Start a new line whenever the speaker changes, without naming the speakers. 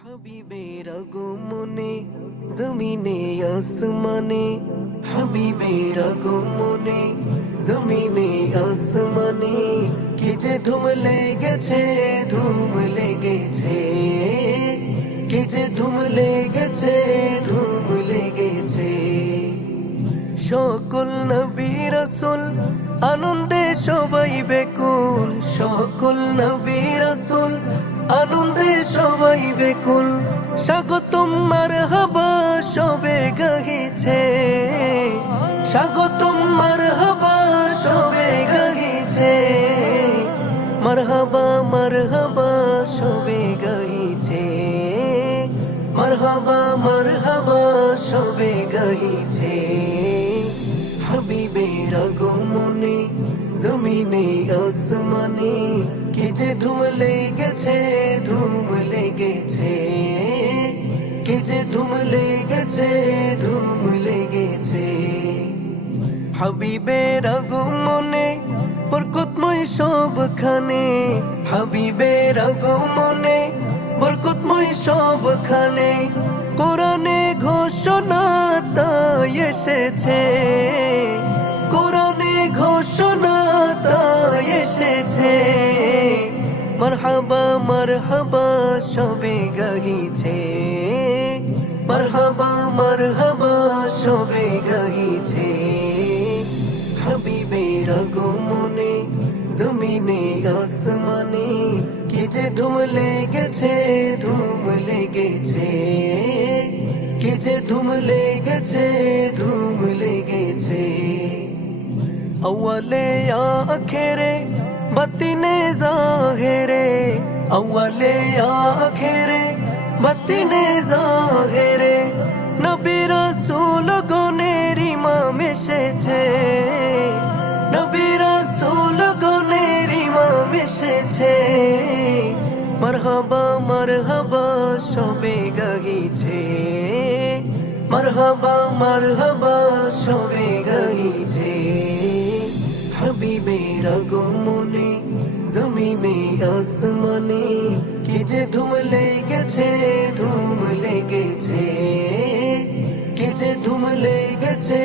হাবিবের আগমনে জমিনে আসমানে হাবিবের আগমনে জমিনে আসমানে কি যে ধুম লেগেছে ধুম লেগেছে কি যে ধুম লেগেছে ধুম লেগেছে সকল নবী রাসূল আনন্দে সবাই বেকুল সকল নবী রাসূল আনন্দে সবাই বেকুল, স্বাগতম, মারহাবা, সবে গাহিছে। স্বাগতম, মারহাবা, সবে গাহিছে। মারহাবা মারহাবা, সবে গাহিছে। মারহাবা মারহাবা, সবে গাহিছে। হাবিবের আগমনে জমিনে আসমানে কি যে ধুম লেগেছে ধুম লেগেছে। কি যে ধুম লেগেছে ধুম লেগেছে। হাবিবের আগমনে বরকতময় সবখানে। হাবিবের আগমনে বরকতময় সবখানে। কোরআনে ঘোষণা তাই এসেছে। কোরআনে ঘোষণা এসেছে মারহাবা মারহাবা, সবে গাগিছে মারহাবা মারহাবা, সবে গাগিছে হাবিবের আগমনে জমিনে আসমানে, কি যে ধুম লেগেছে ধুম লেগেছে। কি যে ধুম লেগেছে ধুম লেগেছে। আওয়ালে আখেরে বতিনে জাহেরে আউয়ালে আখেরে বতিনে জাহেরে নবী রাসূল গনের ইমাম এসেছে নবী রাসূল গনের ইমাম এসেছে মারহাবা মারহাবা সবে গাগিছে মারহাবা মারহাবা সবে গাগিছে হাবিবের গুম জমিনে আসমানে কি যে ধুম লেগেছে ধুম লেগেছে কি যে ধুম লেগেছে